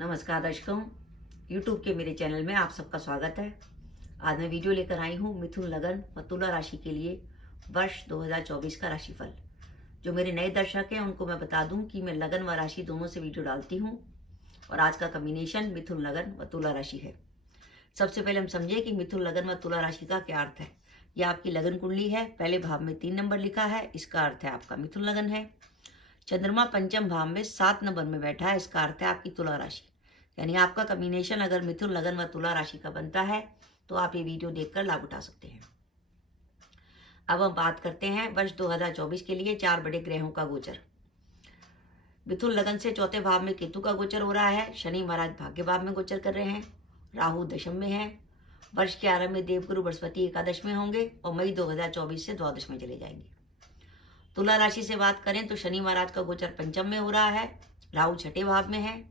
नमस्कार दर्शकों, YouTube के मेरे चैनल में आप सबका स्वागत है। आज मैं वीडियो लेकर आई हूँ मिथुन लगन व तुला राशि के लिए वर्ष 2024 का राशिफल। जो मेरे नए दर्शक हैं उनको मैं बता दूं कि मैं लगन व राशि दोनों से वीडियो डालती हूँ और आज का कॉम्बिनेशन मिथुन लगन व तुला राशि है। सबसे पहले हम समझे कि मिथुन लगन व तुला राशि का क्या अर्थ है। यह आपकी लगन कुंडली है, पहले भाव में 3 नंबर लिखा है, इसका अर्थ है आपका मिथुन लगन है। चंद्रमा पंचम भाव में 7 नंबर में बैठा है, इसका अर्थ है आपकी तुला राशि। यानी आपका कॉम्बिनेशन अगर मिथुन लगन व तुला राशि का बनता है तो आप ये वीडियो देखकर लाभ उठा सकते हैं। अब हम बात करते हैं वर्ष 2024 के लिए 4 बड़े ग्रहों का गोचर। मिथुन लगन से चौथे भाव में केतु का गोचर हो रहा है। शनि महाराज भाग्य भाव में गोचर कर रहे हैं। राहु दशम में है। वर्ष के आरंभ में देवगुरु बृहस्पति एकादश में होंगे और मई 2024 से द्वादश में चले जाएंगे। तुला राशि से बात करें तो शनि महाराज का गोचर पंचम में हो रहा है। राहु छठे भाव में है।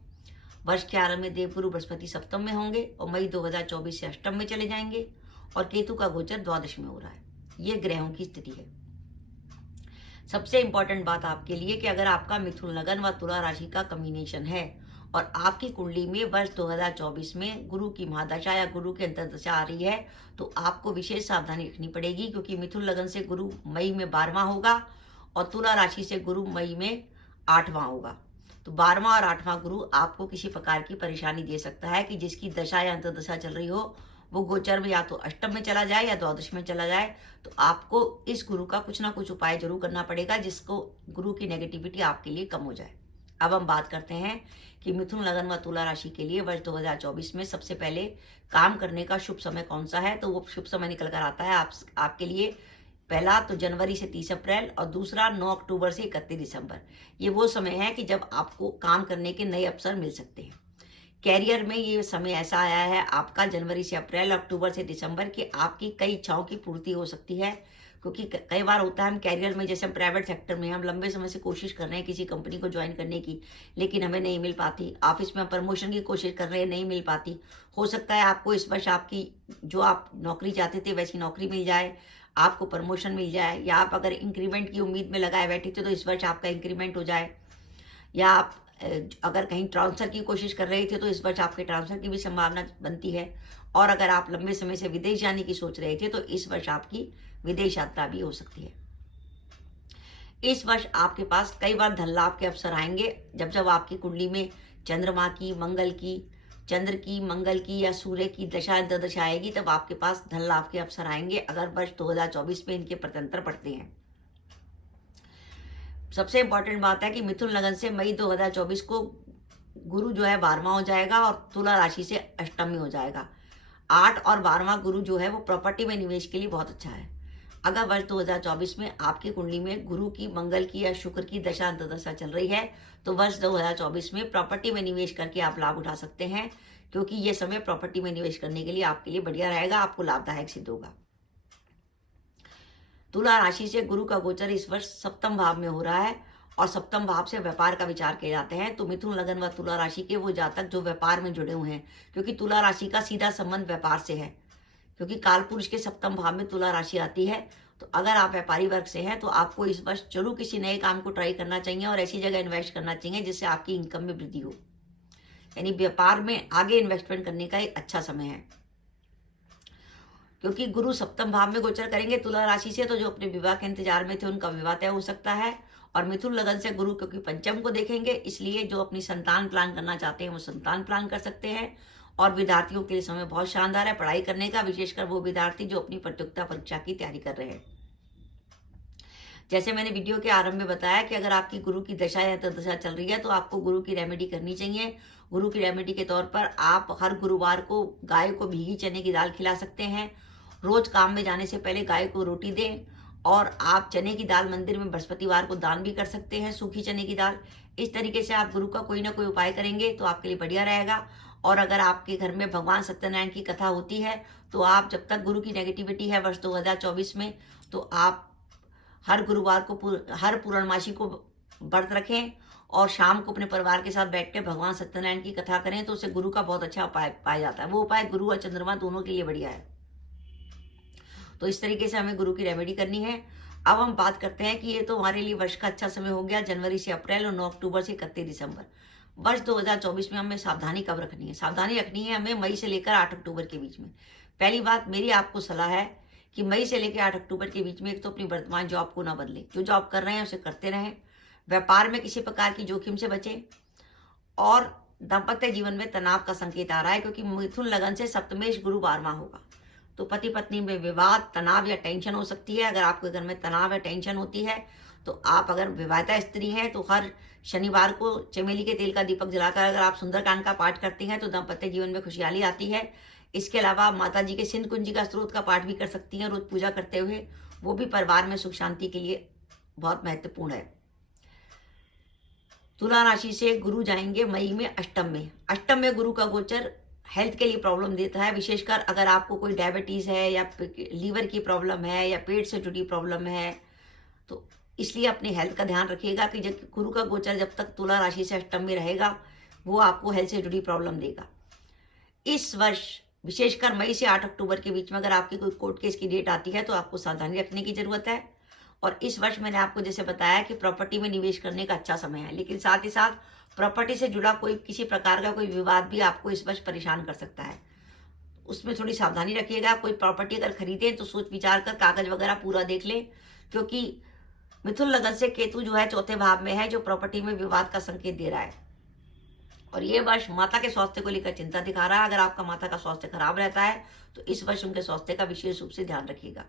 वर्ष के आरंभ में देवगुरु बृहस्पति सप्तम में होंगे और मई 2024 से अष्टम में चले जाएंगे और केतु का गोचर द्वादश में हो रहा है। ये ग्रहों की स्थिति है। सबसे इंपॉर्टेंट बात आपके लिए कि अगर आपका मिथुन लगन व तुला राशि का कॉम्बिनेशन है और आपकी कुंडली में वर्ष 2024 में गुरु की महादशा या गुरु की अंतर्दशा आ रही है तो आपको विशेष सावधानी रखनी पड़ेगी, क्योंकि मिथुन लगन से गुरु मई में 12वां होगा और तुला राशि से गुरु मई में 8वां होगा। तो 12वां और 8वां गुरु आपको किसी प्रकार की परेशानी दे सकता है कि जिसकी दशा या अंतर्दशा चल रही हो वो गोचर में या तो अष्टम में चला जाए या द्वादश में चला जाए। तो आपको इस गुरु का कुछ ना कुछ उपाय जरूर करना पड़ेगा जिसको गुरु की नेगेटिविटी आपके लिए कम हो जाए। अब हम बात करते हैं कि मिथुन लगन व तुला राशि के लिए वर्ष 2024 में सबसे पहले काम करने का शुभ समय कौन सा है। तो वो शुभ समय निकल कर आता है आपके लिए। पहला तो जनवरी से 30 अप्रैल और दूसरा 9 अक्टूबर से 31 दिसंबर। ये वो समय है कि जब आपको काम करने के नए अवसर मिल सकते हैं। कैरियर में ये समय ऐसा आया है आपका जनवरी से अप्रैल, अक्टूबर से दिसंबर कि आपकी कई इच्छाओं की पूर्ति हो सकती है। क्योंकि कई बार होता है हम कैरियर में, जैसे हम प्राइवेट सेक्टर में हम लंबे समय से कोशिश कर रहे हैं किसी कंपनी को ज्वाइन करने की, लेकिन हमें नहीं मिल पाती। ऑफिस में हम प्रमोशन की कोशिश कर रहे हैं, नहीं मिल पाती। हो सकता है आपको इस वर्ष आपकी जो आप नौकरी चाहते थे वैसी नौकरी मिल जाए, आपको प्रमोशन मिल जाए, या आप अगर इंक्रीमेंट की उम्मीद में लगाए बैठे थे तो इस वर्ष आपका इंक्रीमेंट हो जाए, या आप अगर कहीं ट्रांसफर की कोशिश कर रहे थे तो इस वर्ष आपके ट्रांसफर की भी संभावना बनती है। और अगर आप लंबे समय से विदेश जाने की सोच रहे थे तो इस वर्ष आपकी विदेश यात्रा भी हो सकती है। इस वर्ष आपके पास कई बार धन लाभ के अवसर आएंगे जब जब आपकी कुंडली में चंद्रमा की, मंगल की, चंद्र की, मंगल की या सूर्य की दशा अंतर्दशा आएगी, तब आपके पास धन लाभ के अवसर आएंगे अगर वर्ष 2024 में इनके प्रत्यंतर पड़ते हैं। सबसे इंपॉर्टेंट बात है कि मिथुन लगन से मई 2024 को गुरु जो है 12वां हो जाएगा और तुला राशि से अष्टम में हो जाएगा। 8 और 12वां गुरु जो है वो प्रॉपर्टी में निवेश के लिए बहुत अच्छा है। अगर वर्ष 2024 में आपकी कुंडली में गुरु की, मंगल की या शुक्र की दशा अंतर्दशा चल रही है तो वर्ष 2024 में प्रॉपर्टी में निवेश करके आप लाभ उठा सकते हैं, क्योंकि ये समय प्रॉपर्टी में निवेश करने के लिए आपके लिए बढ़िया रहेगा, आपको लाभदायक सिद्ध होगा। तुला राशि से गुरु का गोचर इस वर्ष सप्तम भाव में हो रहा है और सप्तम भाव से व्यापार का विचार किए जाते हैं। तो मिथुन लगन व तुला राशि के वो जातक जो व्यापार में जुड़े हुए हैं, क्योंकि तुला राशि का सीधा संबंध व्यापार से है, क्योंकि काल पुरुष के सप्तम भाव में तुला राशि आती है। तो अगर आप व्यापारी वर्ग से हैं तो आपको इस वर्ष जरूर किसी नए काम को ट्राई करना चाहिए और ऐसी जगह इन्वेस्ट करना चाहिए जिससे आपकी इनकम में वृद्धि हो। यानी व्यापार में आगे इन्वेस्टमेंट करने का एक अच्छा समय है, क्योंकि गुरु सप्तम भाव में गोचर करेंगे तुला राशि से, तो जो अपने विवाह के इंतजार में थे उनका विवाह तय हो सकता है। और मिथुन लगन से गुरु क्योंकि पंचम को देखेंगे, इसलिए जो अपनी संतान प्लान करना चाहते हैं वो संतान प्लान कर सकते हैं। और विद्यार्थियों के लिए समय बहुत शानदार है पढ़ाई करने का, विशेषकर वो विद्यार्थी जो अपनी प्रतियोगिता परीक्षा की तैयारी कर रहे हैं। जैसे मैंने वीडियो के आरंभ में बताया कि अगर आपकी गुरु की दशा या अंतर्दशा चल रही है तो आपको गुरु की रेमेडी करनी चाहिए। गुरु की रेमेडी के तौर पर आप हर गुरुवार को गाय को भीगी चने की दाल खिला सकते हैं। रोज काम में जाने से पहले गाय को रोटी दें और आप चने की दाल मंदिर में बृहस्पतिवार को दान भी कर सकते हैं, सूखी चने की दाल। इस तरीके से आप गुरु का कोई ना कोई उपाय करेंगे तो आपके लिए बढ़िया रहेगा। और अगर आपके घर में भगवान सत्यनारायण की कथा होती है तो आप, जब तक गुरु की नेगेटिविटी है वर्ष 2024 में, तो आप हर गुरुवार को, हर पूर्णमासी को व्रत रखें और शाम को अपने परिवार के साथ बैठकर भगवान सत्यनारायण की कथा करें तो उससे गुरु का बहुत अच्छा उपाय पाया जाता है। वो उपाय गुरु और चंद्रमा दोनों के लिए बढ़िया है। तो इस तरीके से हमें गुरु की रेमेडी करनी है। अब हम बात करते हैं कि ये तो हमारे लिए वर्ष का अच्छा समय हो गया, जनवरी से अप्रैल और 9 अक्टूबर से 31 दिसंबर। वर्ष 2024 में हमें सावधानी कब रखनी है? सावधानी रखनी है हमें मई से लेकर 8 अक्टूबर के बीच में। पहली बात मेरी आपको सलाह है कि मई से लेकर 8 अक्टूबर के बीच में एक तो अपनी वर्तमान जॉब को ना बदलें। जो जॉब कर रहे हैं उसे करते रहें। व्यापार में किसी प्रकार की जोखिम से बचें। और दाम्पत्य जीवन में तनाव का संकेत आ रहा है क्योंकि मिथुन लगन से सप्तमेश गुरु 12वां होगा। तो पति पत्नी में विवाद, तनाव या टेंशन हो सकती है। अगर आपके घर में तनाव या टेंशन होती है तो आप अगर विवाहिता स्त्री हैं तो हर शनिवार को चमेली के तेल का दीपक जलाकर अगर आप सुंदरकांड का पाठ करती हैं तो दाम्पत्य जीवन में खुशहाली आती है। इसके अलावा माता जी के सिंध कुंजी का स्त्रोत का पाठ भी कर सकती हैं रोज पूजा करते हुए। वो भी परिवार में सुख शांति के लिए बहुत महत्वपूर्ण है। तुला राशि से गुरु जाएंगे मई में अष्टम में। अष्टम में गुरु का गोचर हेल्थ के लिए प्रॉब्लम देता है। विशेषकर अगर आपको कोई डायबिटीज है या लीवर की प्रॉब्लम है या पेट से जुड़ी प्रॉब्लम है तो इसलिए अपने हेल्थ का ध्यान रखिएगा कि जब गुरु का गोचर जब तक तुला राशि से अष्टम में रहेगा वो आपको हेल्थ से जुड़ी प्रॉब्लम देगा। इस वर्ष विशेषकर मई से 8 अक्टूबर के बीच में अगर आपकी कोई कोर्ट केस की डेट आती है तो आपको सावधानी रखने की जरूरत है। और इस वर्ष मैंने आपको जैसे बताया कि प्रॉपर्टी में निवेश करने का अच्छा समय है, लेकिन साथ ही साथ प्रॉपर्टी से जुड़ा कोई किसी प्रकार का कोई विवाद भी आपको इस वर्ष परेशान कर सकता है। उसमें थोड़ी सावधानी रखिएगा। कोई प्रॉपर्टी अगर खरीदें तो सोच विचार कर कागज वगैरह पूरा देख लें, क्योंकि मिथुन लगन से केतु जो है चौथे भाव में है जो प्रॉपर्टी में विवाद का संकेत दे रहा है। और ये वर्ष माता के स्वास्थ्य को लेकर चिंता दिखा रहा है। अगर आपका माता का स्वास्थ्य खराब रहता है तो इस वर्ष उनके स्वास्थ्य का विशेष रूप से ध्यान रखिएगा।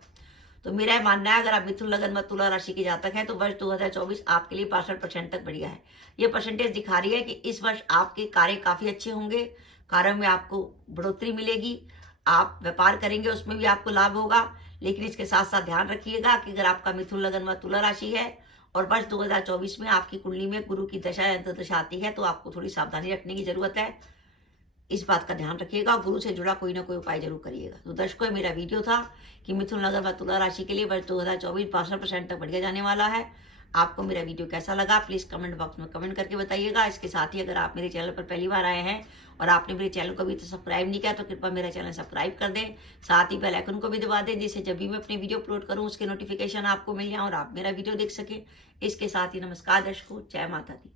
तो मेरा यह मानना है अगर आप मिथुन लगन व तुला राशि के जातक हैं तो वर्ष 2024 आपके लिए 65% तक बढ़िया है। ये परसेंटेज दिखा रही है कि इस वर्ष आपके कार्य काफी अच्छे होंगे। कार्यों में आपको बढ़ोतरी मिलेगी। आप व्यापार करेंगे उसमें भी आपको लाभ होगा। लेकिन इसके साथ साथ ध्यान रखिएगा कि अगर आपका मिथुन लगन व तुला राशि है और वर्ष 2024 में आपकी कुंडली में गुरु की दशा या अंतर्दशा आती है तो आपको थोड़ी सावधानी रखने की जरूरत है। इस बात का ध्यान रखिएगा और गुरु से जुड़ा कोई ना कोई उपाय जरूर करिएगा। तो दर्शकों, मेरा वीडियो था कि मिथुन लगन व तुला राशि के लिए वर्ष 2024 62% तक बढ़िया जाने वाला है। आपको मेरा वीडियो कैसा लगा प्लीज कमेंट बॉक्स में कमेंट करके बताइएगा। इसके साथ ही अगर आप मेरे चैनल पर पहली बार आए हैं और आपने मेरे चैनल को अभी तो सब्सक्राइब नहीं किया तो कृपया मेरा चैनल सब्सक्राइब कर दें। साथ ही बेल आइकन को भी दबा दें जिससे जब भी मैं अपनी वीडियो अपलोड करूं उसके नोटिफिकेशन आपको मिल जाए और आप मेरा वीडियो देख सकें। इसके साथ ही नमस्कार दर्शकों, जय माता दी।